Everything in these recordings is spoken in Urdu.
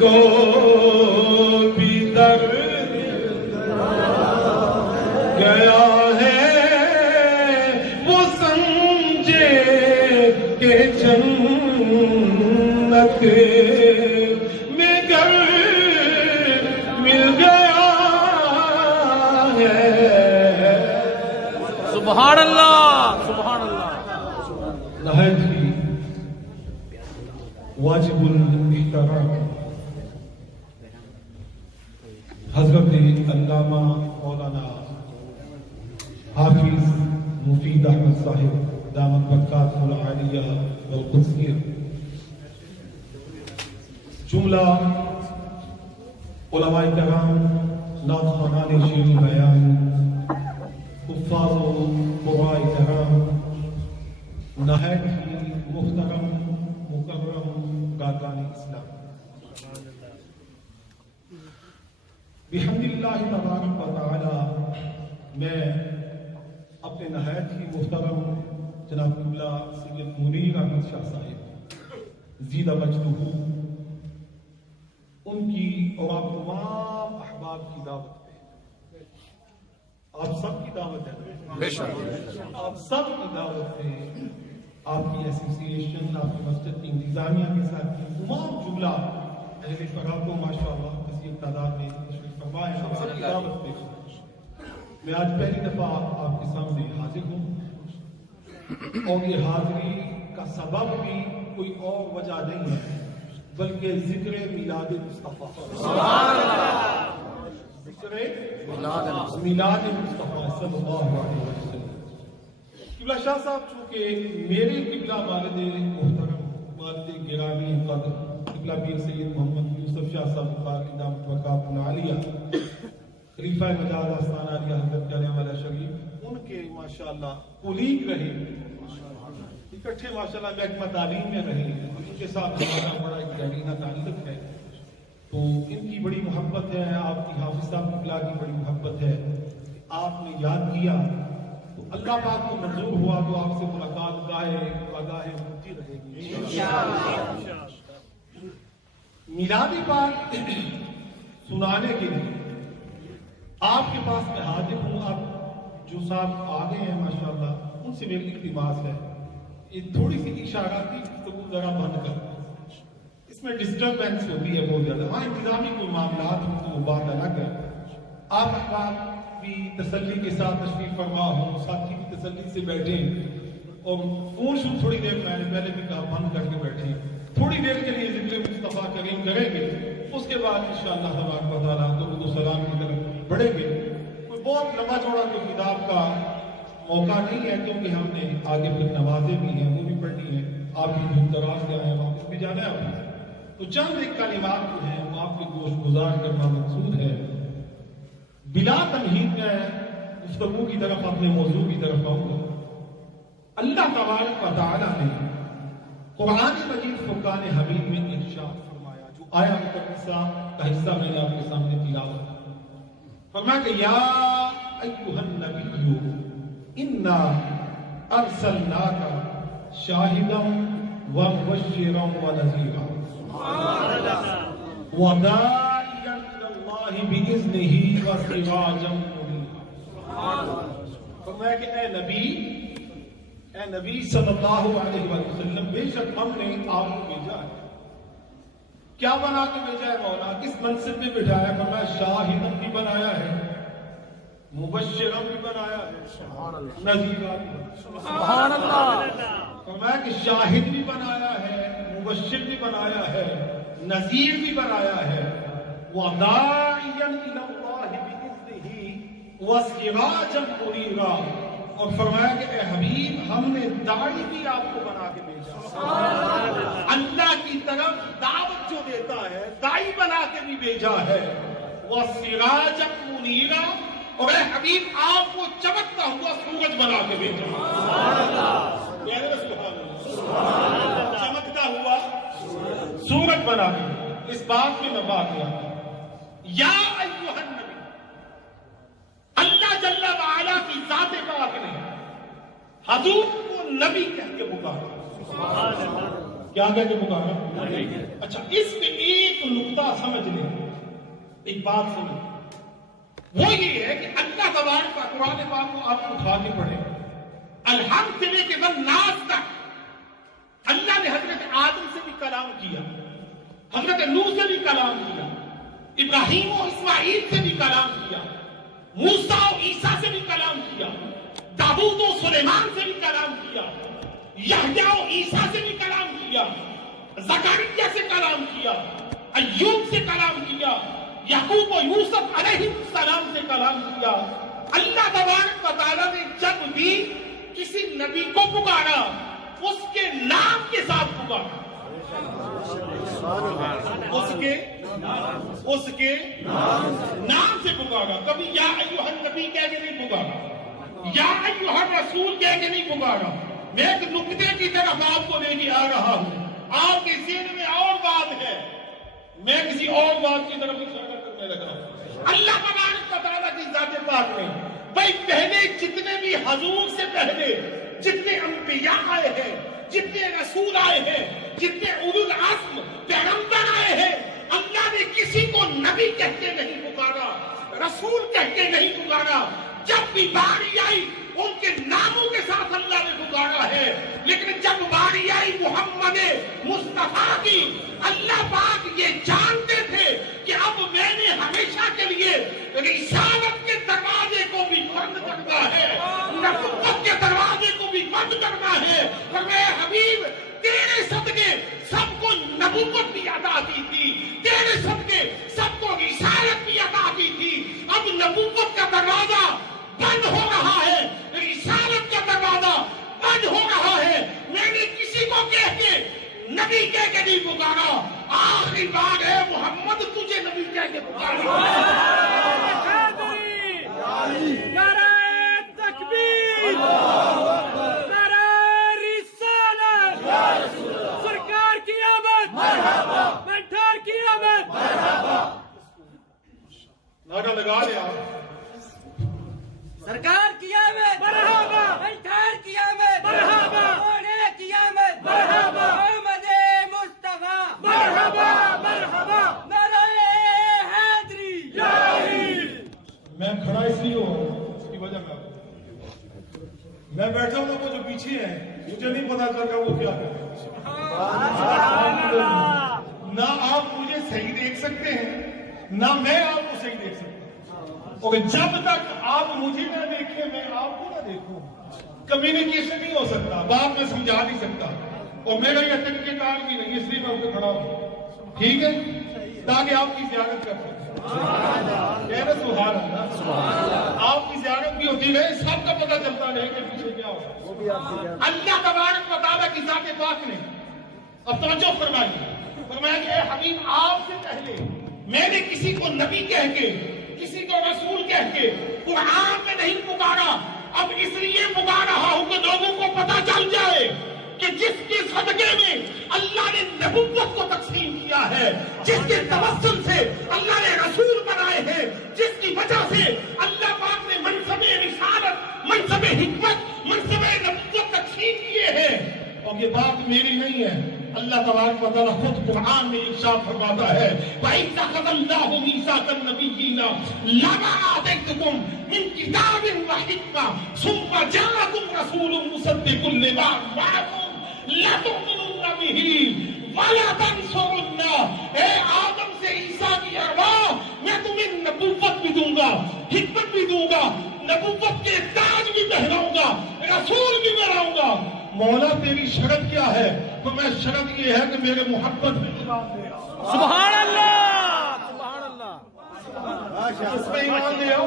کو بھی درد گیا ہے وہ سمجھے کہ جنت میں گھر مل گیا ہے. سبحان اللہ سبحان اللہ. نہایت ہی واجب الاحترام حضرت علامہ مولانا حافظ مفید احمد صاحب دامت برکاتہ العالیہ والقدسیہ جملہ علماء کرام نعت خوانان شیرین بیان حفاظ و قراء کرام نہایت ہی محترم مکرم کارکان اسلام بحمد اللہ تبارک و تعالی میں اپنے نہایت ہی محترم جناب قبلہ سید منیر احمد شاہ صاحب زیدہ مجدہ ان کی اور آپ تمام احباب کی دعوت پہ آپ سب کی دعوت ہے آپ سب کی دعوت پہ آپ کی ایسوسی ایشن آپ کی مسجد کی انتظامیہ کے ساتھ تمام جملہ اہل فراب کو ماشاءاللہ کسی تعداد میں تشریف فرما ہے آپ سب کی دعوت پہ میں آج پہلی دفعہ آپ کے سامنے حاضر ہوں اور یہ حاضری کا سبب بھی کوئی اور وجہ نہیں ہے بلکہ ذکر میلاد مصطفیٰ ذکر میلاد مصطفیٰ صلی اللہ علیہ وسلم. قبلہ شاہ صاحب چونکہ میرے قبلہ والد محترم والد گرامی قدر قبلہ پیر سید محمد یوسف شاہ صاحب بخاری دامت برکاتہ العالیہ خلیفہ مجاز آستانہ علیہ حضرت علیہ والا شریف ان کے ماشاءاللہ کولیگ رہے اکٹھے ماشاءاللہ محکمہ تعلیم میں رہے ان کے ساتھ ہمارا بڑا ایک گہرا تعلق ہے تو ان کی بڑی محبت ہے آپ کی حافظ صاحب قبلہ کی بڑی محبت ہے آپ نے یاد کیا تو اللہ پاک کو منظور ہوا تو آپ سے ملاقات گاہے ہوتی رہے گی میلادی پاک سنانے کے لیے آپ کے پاس میں حاضر ہوں. آپ جو صاحب آگے ہیں ماشاءاللہ ان سے میری التماس ہے یہ تھوڑی سی اشاراتی گفتگو ذرا بند کر اس میں ڈسٹربنس ہوتی ہے بہت زیادہ. ہاں انتظامی کوئی معاملات ہوں تو وہ بات الگ ہے. آپ بھی تسلی کے ساتھ تشریف فرما ہوں ساتھی بھی تسلی سے بیٹھیں اور فون شو تھوڑی دیر میں نے پہلے بھی کہا بند کر کے بیٹھیں تھوڑی دیر کے لیے ذکر مصطفیٰ کریم کریں گے اس کے بعد انشاءاللہ تبارک و تعالیٰ درود و سلام کی طرف بڑھیں گے. کوئی بہت لمبا چوڑا کوئی کتاب کا موقع نہیں ہے کیونکہ ہم نے آگے پھر نمازیں بھی ہیں وہ بھی پڑھنی ہے آپ بھی دور دراز سے آئے ہیں واپس بھی جانا ہے آپ تو چند ایک کلمات جو ہیں وہ آپ کے گوش گزار کرنا مقصود ہے. بلا تمہید میں گفتگو کی طرف اپنے موضوع کی طرف آؤں گا. اللہ تبارک و تعالیٰ نے قرآن مجید فرقان حمید میں ارشاد فرمایا جو آیا مقدسہ کا حصہ میں نے آپ کے سامنے تلاوت فرمایا کہ یا ایھا النبی انا ارسلناک شاہدا ومبشرا ونذیرا وداعیا الی اللہ باذنہ وسراجا منیرا. فرمایا کہ اے نبی صلی اللہ علیہ وسلم بے شک ہم نے آپ کو بھیجا ہے. کیا بنا کے بھیجا ہے مولا کس منصب میں بٹھایا فرمایا شاہدن بھی بنایا ہے مبشرا بھی بنایا ہے نذیرا بھی سبحان اللہ. فرمایا کہ شاہد بھی بنایا ہے مبشر بھی بنایا ہے نذیر بھی بنایا ہے وداعیا الی اللہ باذنہ وسراجا منیرا. اور فرمایا کہ اے حبیب ہم نے داعی بھی آپ کو بنا کے بھیجا اللہ کی طرف دعوت جو دیتا ہے داعی بنا کے بھی بھیجا ہے وسراجا منیرا. اور اے حبیب آپ کو چمکتا ہوا سورج بنا کے بھیجا چمکتا ہوا سورج بنا کے. اس بات میں میں بات کیا یا ایھا النبی اللہ جل وعلا کی ذات پاک نے حضور کو نبی کہہ کے پکارا. کیا کہہ کے پکارا؟ اچھا اس میں ایک نقطہ سمجھ لیں، ایک بات سمجھ، وہ یہ ہے کہ اللہ تبارک کا قرآن پاک کو آپ اٹھا کے پڑھیں، الحمد سے لے کے والناس تک اللہ نے حضرت آدم سے بھی کلام کیا، حضرت نوح سے بھی کلام کیا، ابراہیم و اسماعیل سے بھی کلام کیا، موسیٰ و عیسیٰ سے بھی کلام کیا، داؤد و سلیمان سے بھی کلام کیا، یحییٰ و عیسیٰ سے بھی کلام کیا، زکریا سے کلام کیا، ایوب سے کلام کیا، یعقوب و یوسف علیہ السلام سے کلام کیا۔ اللہ تبارک و تعالیٰ نے جب بھی کسی نبی کو پکارا اس کے نام کے ساتھ پکارا، اس کے نام سے پکارا، کبھی یا ایھا النبی کہہ کے نہیں پکارا، یا ایھا الرسول کہہ کے نہیں پکارا۔ میں ایک نکتے کی طرف آپ کو لے کے آ رہا ہوں، آپ کے ذہن میں اور بات ہے، میں کسی اور بات کی طرف اشارہ کرنے لگا ہوں۔ اللہ تبارک و تعالیٰ کی ذات پاک میں بھائی پہلے جتنے بھی حضور سے پہلے جتنے انبیاء آئے ہیں، جتنے رسول آئے ہیں، جتنے اولو العزم پیغمبر آئے ہیں، اللہ نے کسی کو نبی کہہ کے نہیں پکارا، رسول کہہ کے نہیں پکارا۔ جب بھی باری آئی ان کے ناموں کے ساتھ اللہ نے پکارا ہے، لیکن جب باری آئی محمد مصطفیٰ کی، اللہ پاک یہ جانتے تھے کہ اب میں نے ہمیشہ کے لیے رسالت کے دروازے کو بھی بند کرنا ہے، نبوت کے دروازے کو بھی بند کرنا ہے، اور میں حبیب تیرے صدقے سب کو نبوت بھی عطا کی تھی، تیرے صدقے سب کو رسالت بھی عطا کی تھی، اب نبوت کا دروازہ بند ہو رہا ہے، رسالت کا دروازہ بند ہو رہا ہے۔ میں نے کسی کو کہہ کے نبی کہہ کے نہیں پکارا، آخری بار ہے محمد تجھے نبی کہہ کے پکارا۔ نعرہ تکبیر، نعرہ رسالت، سرکار کی آمد، مہنٹھار کی آمد، نعرہ لگا لیا سرکار کی آمد، مرحبا، مہنٹھار کی آمد، مرحبا، مولا کی آمد، مرحبا، محمد مصطفیٰ، مرحبا مرحبا، نعرہ حیدری، یا علی۔ میں کھڑا اس لیے ہوں، اس کی وجہ میں بیٹھا ہوں، وہ جو پیچھے ہیں مجھے نہیں پتا چل رہا وہ کیا کر رہے ہیں۔ نہ آپ مجھے صحیح دیکھ سکتے ہیں، نہ میں آپ کو صحیح دیکھ سکتا ہوں۔ جب تک آپ مجھے نہ دیکھیں میں آپ کو نہ دیکھوں، کمیونیکیشن نہیں ہو سکتا، بات میں سمجھا نہیں سکتا، اور میرا یہ طریقہ کار بھی نہیں، اس لیے میں اسے کھڑا ہوں، ٹھیک ہے، تاکہ آپ کی زیارت کر سکیں۔ سبحان اللہ، آپ کی زیارت بھی ہوتی رہے، سب کا پتہ چلتا رہے کہ پیچھے کیا ہو۔ اللہ تبارک و تعالیٰ کی ذات پاک نے اب توجہ فرمایا کہ اے حبیب آپ سے پہلے میں نے کسی کو نبی کہہ کے، کسی کو رسول کہہ کے قرآن میں نہیں پکارا، اب اس لیے پکار رہا ہوں کہ لوگوں کو پتہ چل جائے کہ جس کے صدقے میں اللہ نے نبوت کو تقسیم کیا ہے، جس کے توسل سے اللہ نے رسول بنائے ہیں، جس کی وجہ سے اللہ پاک نے منصب رسالت، منصب حکمت، منصب نبوت تقسیم کیے ہیں۔ اور یہ بات میری نہیں ہے، اللہ تبارک و تعالیٰ خود قرآن میں ارشاد فرماتا ہے وَإِذْ أَخَذَ اللَّهُ مِيثَاقَ النَّبِيِّينَ لَمَا آتَيْتُكُم مِّن كِتَابٍ وَحِكْمَةٍ ثُمَّ جَاءَكُمْ رَسُولٌ مُّصَدِّقٌ لِّمَا مَعَكُمْ لَتُؤْمِنُنَّ بِهِ وَلَتَنصُرُنَّهُ۔ اے آدم سے عیسیٰ کی ارواح، میں تمہیں نبوت بھی دوں گا، حکمت بھی دوں گا، نبوت کے تاج بھی پہناؤں گا، رسول بھی بناؤں گا۔ مولا تیری شرط کیا ہے؟ تو میں شرط یہ ہے کہ میرے محبت میں ایمان لے آؤ۔ سبحان اللہ، سبحان اللہ، اس میں ایمان لے آؤ،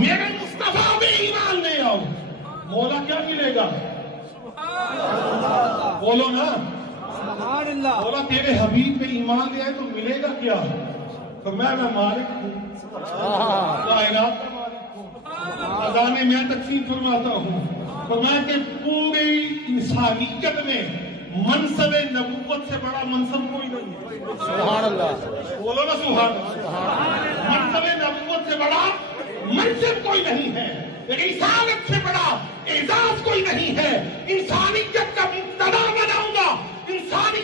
میرے مصطفیٰ میں ایمان لے آؤ۔ مولا کیا ملے گا؟ بولو نا، سبحان اللہ، مولا تیرے حبیب میں ایمان لے آئے تو ملے گا کیا؟ تو میں مالک ہوں، کائنات کا مالک ہوں، خزانے میں تقسیم فرماتا ہوں۔ فرمایا کہ پوری انسانیت میں منصب نبوت سے بڑا منصب کوئی نہیں ہے۔ سبحان اللہ، بولو نا سبحان اللہ۔ منصب نبوت سے بڑا منصب کوئی نہیں ہے، رسالت سے بڑا اعزاز کوئی نہیں ہے۔ انسانیت کا مقتدا بناؤں گا، انسانیت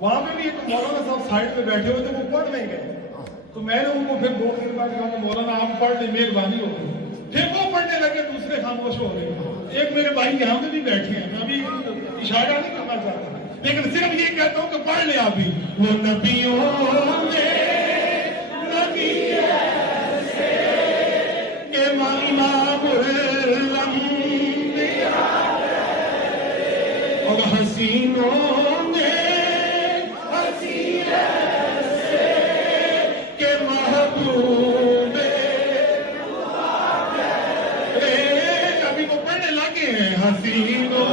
وہاں پہ بھی ایک مولانا صاحب سائڈ میں بیٹھے ہوئے تھے, وہ پڑھ نہیں گئے. تو میں نے ان کو پھر 2 دن بعد کہا کہ مولانا آپ پڑھ لیں, مہربانی ہوگی. پھر وہ پڑھنے لگے, دوسرے خاموش ہو گئے. ایک میرے بھائی یہاں پہ بھی بیٹھے ہیں, میں ابھی اشارہ نہیں کرنا چاہتا, لیکن صرف یہ کہتا ہوں کہ پڑھ لیں آپ بھی. وہ نبیوں میں نبی ایسے کہ امام الانبیاء اور حسینوں میں حسین ایسے کہ محبوب ابھی وہ پڑھنے لگے ہیں. حسینوں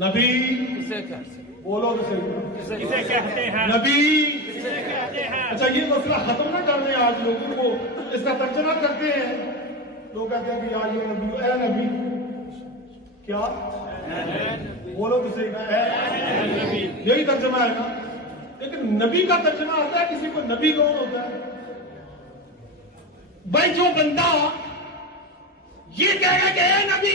نبی بولو کسے کہتے ہیں؟ نبی کسے کہتے ہیں؟ اچھا یہ مسئلہ ختم نہ کر دیں, آج لوگوں کو اس کا ترجمہ کرتے ہیں. لوگ کہتے ہیں کہ یار یہ نبی, اے نبی کیا بولو کسے, یہی ترجمہ ہے نا. لیکن نبی کا ترجمہ آتا ہے کسی کو نبی کون ہوتا ہے؟ بھائی جو بندہ یہ کہے گا کہ اے نبی,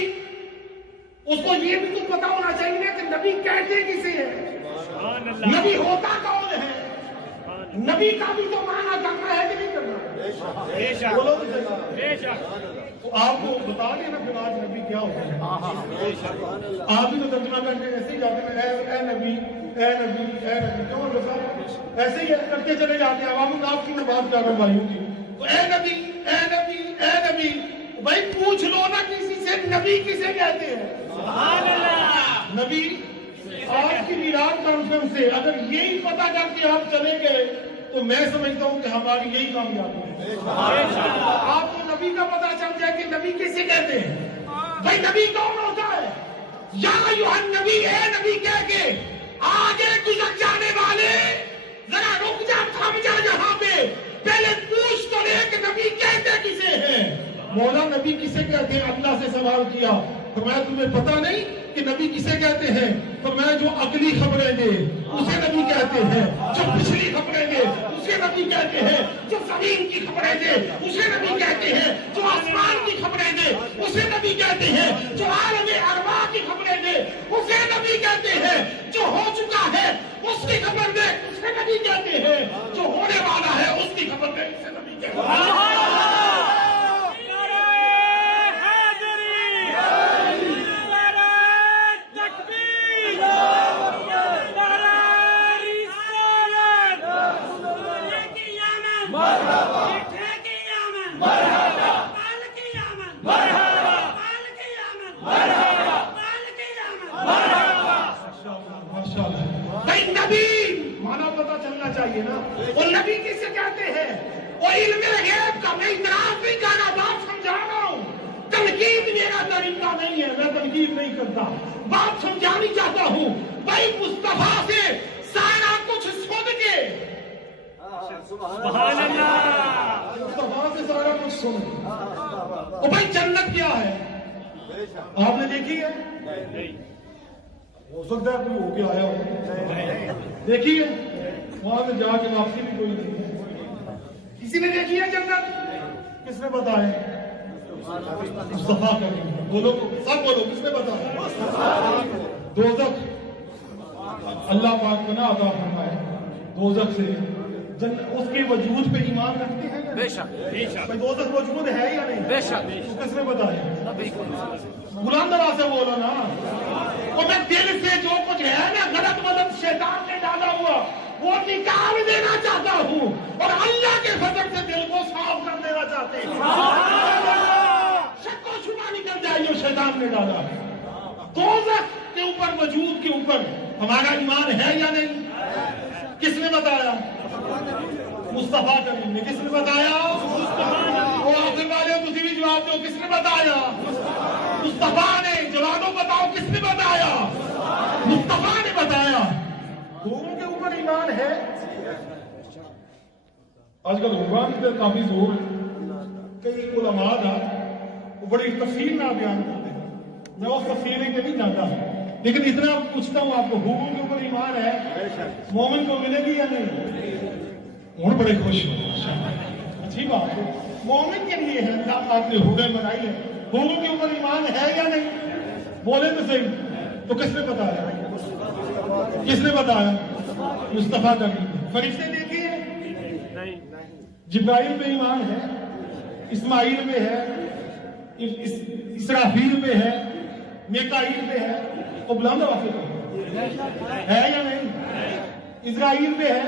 اس کو یہ بھی تو پتا ہونا چاہیے کہ نبی کہتے کسے ہیں, نبی ہوتا کون ہے, نبی کا بھی تو معنی کرنا ہے کہ نہیں کرنا. آپ کو بتا دیں نا پھر آج نبی کیا ہوتا ہے. آپ بھی تو ترجمہ کر کے ایسے ہی جاتے ہیں, اے نبی اے نبی اے نبی, کیوں بتا ایسے ہی کرتے چلے جاتے ہیں. عوام الناس کی میں بات کر رہا ہوں بھائیوں کی. تو اے نبی اے نبی اے نبی, بھائی پوچھ لو نا کسی سے نبی کسے کہتے ہیں. نبی آج کی میراث کانفرنس سے اگر یہی پتا کر کے آپ چلے گئے تو میں سمجھتا ہوں کہ ہماری یہی کامیابی ہے. آپ کو نبی کا پتا چل جائے کہ نبی کسے کہتے ہیں. بھائی نبی کون ہوتا ہے؟ یا ایھا نبی, اے نبی کہہ کے آگے گزر جانے والے ذرا رک جا, تھم جا یہاں پہ, پہلے پوچھ تو لے کہ نبی کہتے کسے ہیں. مولا نبی کسے کہتے ہیں؟ اللہ سے سوال کیا, فرمایا تمہیں پتا نہیں کہ نبی کسے کہتے ہیں؟ فرمایا جو اگلی خبریں دے اسے نبی کہتے ہیں, جو پچھلی خبریں دے اسے نبی کہتے ہیں, جو زمین کی خبریں دے اسے نبی کہتے ہیں, جو آسمان کی خبریں دے اسے نبی کہتے ہیں, جو عالم ارواح کی خبریں دے اسے نبی کہتے ہیں, جو ہو چکا ہے اس کی خبر دے اسے نبی کہتے ہیں, جو ہونے والا ہے اس کی خبر دے اسے نبی کہتے ہیں. چاہیے نا. اور نبی کسے کہتے ہیں؟ وہ علم غیب کا میں اعتراف نہیں کر رہا, بات سمجھا رہا ہوں. تنقید میرا طریقہ نہیں ہے, میں تنقید نہیں کرتا, بات سمجھانی چاہتا ہوں. بھائی مصطفیٰ سے سارا کچھ سن کے, سبحان اللہ, مصطفیٰ سے سارا کچھ سن. اور بھائی جنت کیا ہے آپ نے دیکھی ہے؟ ہو سکتا ہے کوئی ہو کے آیا ہو, دیکھی ہے؟ وہاں سے جا کے واپسی بھی کوئی نہیں. کسی نے دیکھی ہے جنت؟ کس نے بتایا؟ مصطفیٰ کا. بولو سب بولو, کس نے بتایا؟ دوزخ اللہ پاک پناہ عطا فرمائے دوزخ سے اس کے وجود پہ ایمان رکھتے ہیں بے شک بھائی دوزخ وجود ہے یا نہیں؟ بے شک تو کس نے بتایا؟ بلند آواز سے بولو نا وہ میں دل سے جو کچھ ہے نا غلط مدد شیطان نے ڈالا ہوا وہ نکال دینا چاہتا ہوں اور اللہ کے فضل سے دل کو صاف کر دینا چاہتے ہیں شک و شبہ نکل جائے جو شیطان نے ڈالا دوزخ کے اوپر وجود کے اوپر ہمارا ایمان ہے یا نہیں؟ کس نے بتایا؟ مصطفیٰ کریم نے. کس نے بتایا؟ وہ آخر والے تسی بھی جواب دو. کس نے بتایا؟ مصطفیٰ نے. جوابوں بتاؤ کس نے بتایا؟ مصطفیٰ نے بتایا. دونوں کے اوپر ایمان ہے. آج کل حکام کی طرف کافی زور کئی علماء کا وہ بڑی تفصیل نہ بیان کرتے ہیں. میں اس تفصیل کے نہیں جانتا لیکن اتنا پوچھتا ہوں آپ کو حکم کے اوپر ایمان ہے مومن کو ملے گی یا نہیں؟ ہوں بڑے خوش ہو. اچھی بات ہے. مومن کے لیے ہے آپ نے حکم بنائی ہے. حکم کے اوپر ایمان ہے یا نہیں؟ بولے تو صحیح. تو کس نے بتایا؟ کس نے بتایا؟ مصطفیٰ کا. فرشتے دیکھیے جبرائیل پہ ایمان ہے, اسماعیل میں ہے, اسرافیل میں ہے, میکائیل میں ہے. اور بلند آواز ہے یا نہیں؟ اسرائیل میں ہے.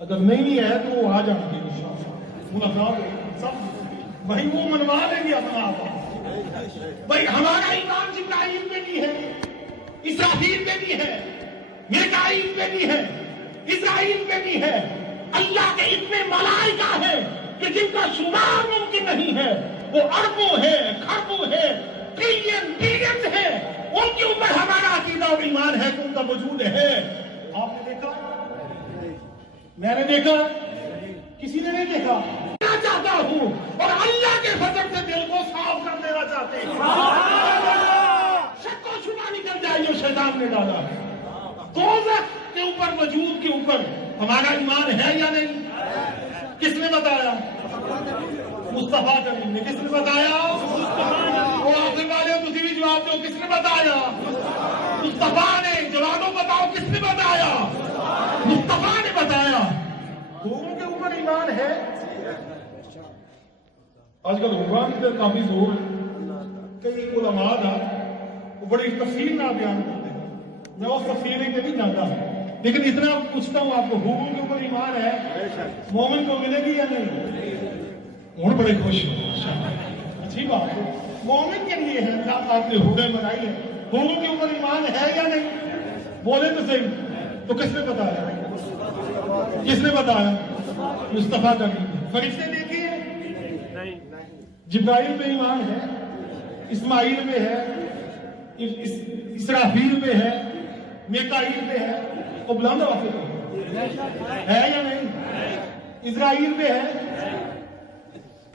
اگر نہیں ہے تو وہ آ جائیں گے بھائی وہ منوا لیں گے اپنا آپ. بھائی ہمارا ایمان جبرائیل میں بھی ہے, اسرافیل میں بھی ہے, میکائیل میں بھی ہے, اسرائیل میں بھی ہے. اللہ کے اتنے ملائکہ ہیں کہ جن کا شمار ممکن نہیں ہے. وہ اربوں ہے, خربوں ہے, ٹریلین بلینز ہے. ان کے اوپر ہمارا عقیدہ اور ایمان ہے کہ ان کا وجود ہے. آپ نے دیکھا, میں نے دیکھا, کسی نے نہیں دیکھا. میں چاہتا ہوں اور اللہ کے فضل سے دل کو صاف کر دینا چاہتے ہیں. شک و شبہ نکل جائے جو شیطان نے ڈالا. دوزخ کے اوپر وجود کے اوپر ہمارا ایمان ہے یا نہیں؟ کس نے بتایا؟ مصطفیٰ کریم نے. کس نے بتایا؟ وہ آخر والے تسی بھی جواب دو. کس نے بتایا؟ مصطفیٰ نے. جوابوں بتاؤ کس نے بتایا؟ مصطفیٰ نے بتایا. دونوں کے اوپر ایمان ہے. آج کل حکام کی طرف کافی زور کئی علماء کا وہ بڑی تفصیل نہ بیان کرتے ہیں. میں اس تفصیل کے نہیں جانتا لیکن اتنا پوچھتا ہوں آپ کو حکم کے اوپر ایمان ہے مومن کو ملے گی یا نہیں؟ ہوں بڑے خوش ہو. اچھی بات ہے. مومن کے لیے ہے آپ نے حکم بنائی ہے. حکم کے اوپر ایمان ہے یا نہیں؟ بولے تو صحیح. تو کس نے بتایا؟ کس نے بتایا؟ مصطفیٰ کا. فرشتے دیکھیے جبرائیل پہ ایمان ہے, اسماعیل میں ہے, اسرافیل میں ہے, میکائیل میں ہے. اور بلند آواز ہے یا نہیں؟ اسرائیل میں ہے.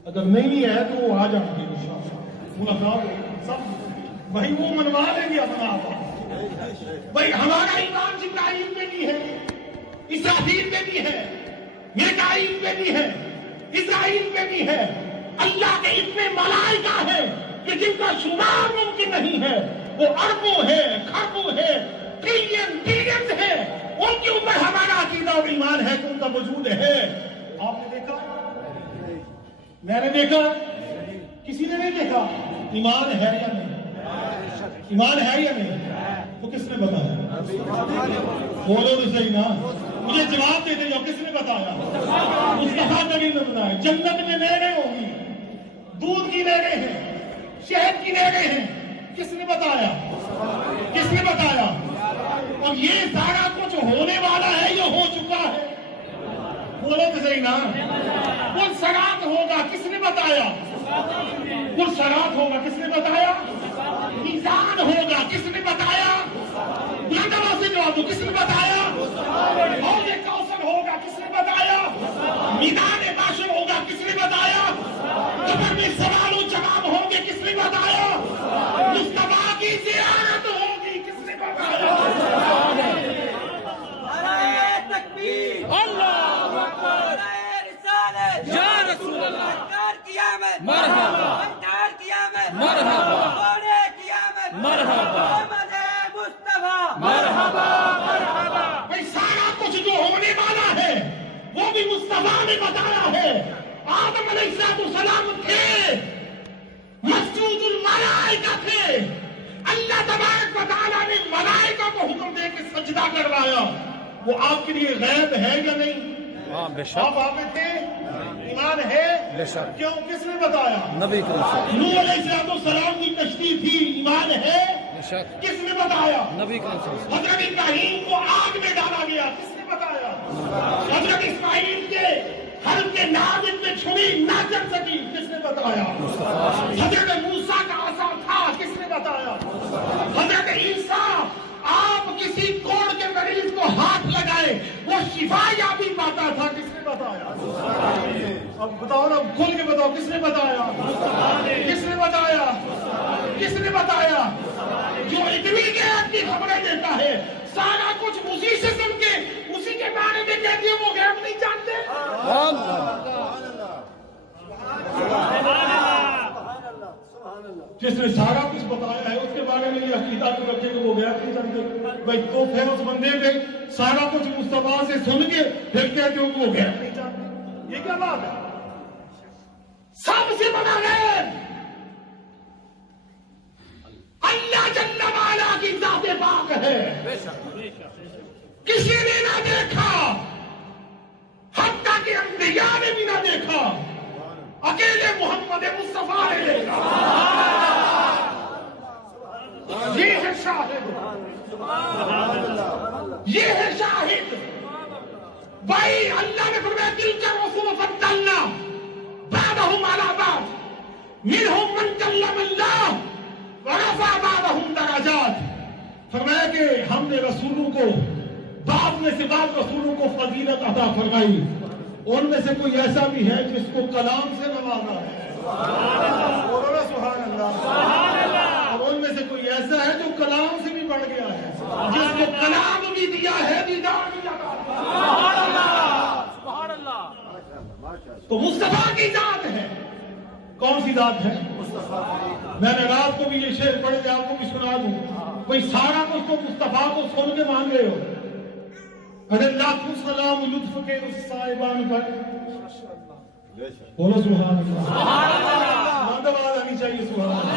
اگر نہیں ہے تو وہ آ جائیں گے بھائی وہ منوا لیں گے اپنا آپ. بھائی ہمارا ایمان جبرائیل میں بھی ہے, اسرافیل میں بھی ہے, میکائیل میں بھی ہے, اسرائیل میں بھی ہے. اللہ کے اتنے ملائکہ ہیں کہ جن کا شمار ممکن نہیں ہے. وہ اربوں ہے, خربوں ہے, ٹریلین بلینز ہے. ان کے اوپر ہمارا عقیدہ اور ایمان ہے کہ ان کا وجود ہے. آپ نے دیکھا, میں نے دیکھا, کسی نے نہیں دیکھا. ایمان ہے یا نہیں؟ ایمان ہے یا نہیں؟ تو کس نے بتایا؟ بولو تو صحیح نا. مجھے جواب دے دے جاؤ. کس نے بتایا؟ مصطفیٰ نبی نے بتایا. جنت میں نہریں ہوں گی, دودھ کی نہریں ہیں, شہد کی نہریں ہیں. کس نے بتایا؟ کس نے بتایا؟ اور یہ سارا کچھ ہونے والا ہے یا ہو چکا ہے؟ بولو تو صحیح نا. کل سرات ہوگا. کس نے بتایا؟ کل سرات ہوگا. کس نے بتایا؟ میزان ہوگا. کس نے بتایا؟ بلند آواز سے جواب دو. کس نے بتایا؟ حوض کوثر ہوگا. کس نے بتایا؟ میدان معاشر ہوگا. کس نے بتایا؟ قبر میں سوال و جواب ہوں گے. کس نے بتایا؟ مصطفیٰ کی زیارت ہوگی. کس نے بتایا؟ نعرہ تکبیر, اللہ اکبر, نعرہ رسالت, یا رسول اللہ, سرکار کی آمد, مرحبا, سرکار کی آمد, مرحبا, قوم قیامت, مرحبا, محمد مصطفیٰ, مرحبا. مصطفیٰ نے بتایا ہے آدم علیہ السلام تھے مسجود الملائکہ تھے، اللہ تبارک و تعالیٰ نے ملائکہ کو حکم دے کے سجدہ کروایا، وہ آپ کے لیے غیب ہے یا نہیں؟ آپ میں تھے، ایمان ہے؟ کیوں؟ کس نے بتایا؟ نبی کریم نوح علیہ السلام کی کشتی تھی، ایمان ہے؟ کس نے بتایا؟ نبی کریم حضرت ابراہیم کو آگ میں ڈالا گیا، کس نے بتایا؟ حضرت اسماعیل کے ہر کے ناگن میں چھری نہ چل سکی، کس نے بتایا؟ حضرت موسیٰ کا عصا تھا، کس نے بتایا؟ حضرت عیسیٰ آپ کسی کوڑ کے مریض کو ہاتھ لگائے وہ شفا یابی پاتا تھا، کس نے بتایا؟ اب بتاؤ نا، کھل کے بتاؤ، کس نے بتایا؟ کس نے بتایا؟ کس نے بتایا؟ جو اتنی غیب کی خبریں دیتا ہے، سارا کچھ اسی سے سن کے اسی کے بارے میں کہتی ہے، وہ غیب نہیں جانتے؟ جس نے سارا کچھ بتایا ہے اس کے بارے میں یہ عقیدہ تو رکھے کہ وہ غیب نہیں جانتے؟ بھائی تو پھر اس بندے پہ سارا کچھ مصطفیٰ سے سن کے پھر کہتے ہو کہ وہ غیب نہیں جانتے، یہ کیا بات ہے؟ سب سے بڑا غیب اللہ جل وعلا کی ذات پاک ہے، کسی نے نہ دیکھا، حتیٰ کہ انبیاء نے بھی نہ دیکھا، اکیلے محمد مصطفیٰ نے دیکھا۔ یہ ہے شاہد، یہ ہے شاہد۔ بھائی اللہ نے فرمایا تلک الرسل فضلنا بعضهم علی بعض منهم من کلم اللہ ورفع بعضهم درجات۔ فرمایا کہ ہم نے رسولوں کو بعض میں سے بعض رسولوں کو فضیلت عطا فرمائی، ان میں سے کوئی ایسا بھی ہے جس کو کلام سے نوازا ہے، سبحان اللہ، اور ان میں سے کوئی ایسا ہے جو کلام سے بھی بڑھ گیا ہے، جس کو کلام بھی دیا ہے، دیدار بھی لگا دیا۔ تو مصطفیٰ کی ذات ہے، کون سی ذات ہے؟ میں نے رات کو بھی یہ شعر پڑھ کے آپ کو بھی سنا دوں، کوئی سارا کچھ تو مصطفیٰ کو سن کے مان رہے ہو، ارے لاکھوں سلام لطف کے اس صاحبان پر، بولو سبحان اللہ، مند آواز آنی چاہیے سبحان اللہ،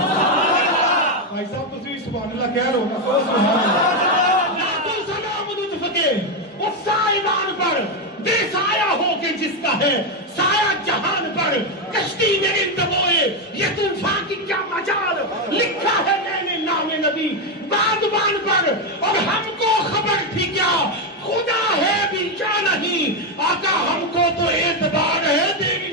بھائی صاحب تو صرف سبحان اللہ کہہ رہے ہو نا، بولو سبحان اللہ، لاکھوں سلام لطف کے اس صاحبان پر، بے سایہ ہو کے جس کا ہے سایہ جہان پر، کشتی میں انتبوئے یہ طوفان کی کیا مجال، لکھا ہے میں نے نام نبی بادبان پر، اور ہم کو خبر تھی کیا خدا ہے بھی کیا نہیں، آقا ہم کو تو اعتبار ہے تیری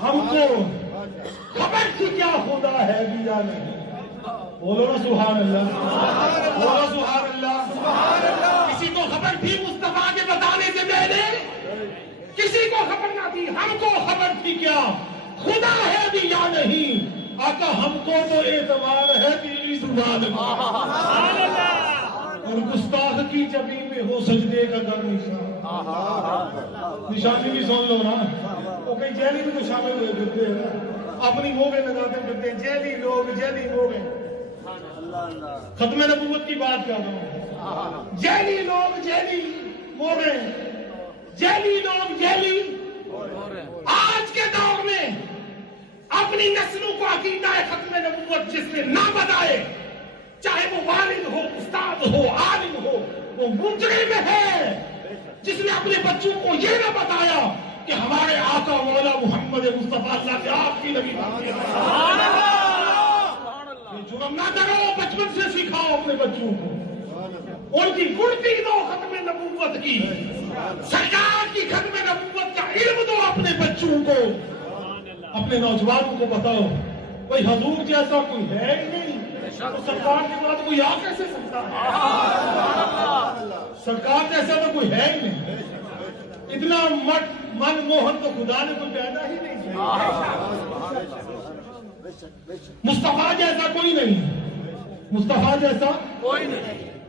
ہم کو خبر تھی کیا خدا ہے بھی یا نہیں، بولو نا سبحان اللہ، بولو سبحان اللہ۔ کسی کو خبر تھی مصطفیٰ کے بتانے سے پہلے؟ کسی کو خبر نہ تھی، ہم کو خبر تھی کیا خدا ہے بھی یا نہیں، آقا ہم کو تو اعتبار ہے تیری زبان، اور گستاخ کی جبی میں ہو سجدے کا گر نشان، نشانی بھی سن لو نا، وہ کئی جیلی بھی تو شامل ہوئے پھرتے ہیں، اپنی موگے لگاتے پھرتے ہیں، جیلی لوگ جیلی موگے، ختم نبوت کی بات کر رہا ہوں، جیلی لوگ جیلی موگے، جیلی لوگ جیلی، آج کے دور میں اپنی نسلوں کو عقیدہ ختم نبوت جس نے نہ بتائے، چاہے وہ والد ہو، استاد ہو، عالم ہو، وہ مجرم ہے جس نے اپنے بچوں کو یہ نہ بتایا کہ ہمارے آقا مولا محمد مصطفیٰ صلی اللہ علیہ وسلم آپ کی نبی بات ہے۔ یہ جرم نہ کرو، بچپن سے سکھاؤ اپنے بچوں کو، ان کی گڑتی دو ختم نبوت کی، سرکار کی ختم نبوت کا علم دو اپنے بچوں کو، اپنے نوجوانوں کو بتاؤ، کوئی حضور جیسا کوئی ہے ہی نہیں، تو سرکار کے بعد کوئی آ کیسے سکتا ہے؟ سرکار جیسا تو کوئی ہے ہی نہیں، اتنا من موہن تو خدا نے کوئی پیدا ہی نہیں کیا، مصطفیٰ جیسا کوئی نہیں، مصطفیٰ جیسا کوئی نہیں،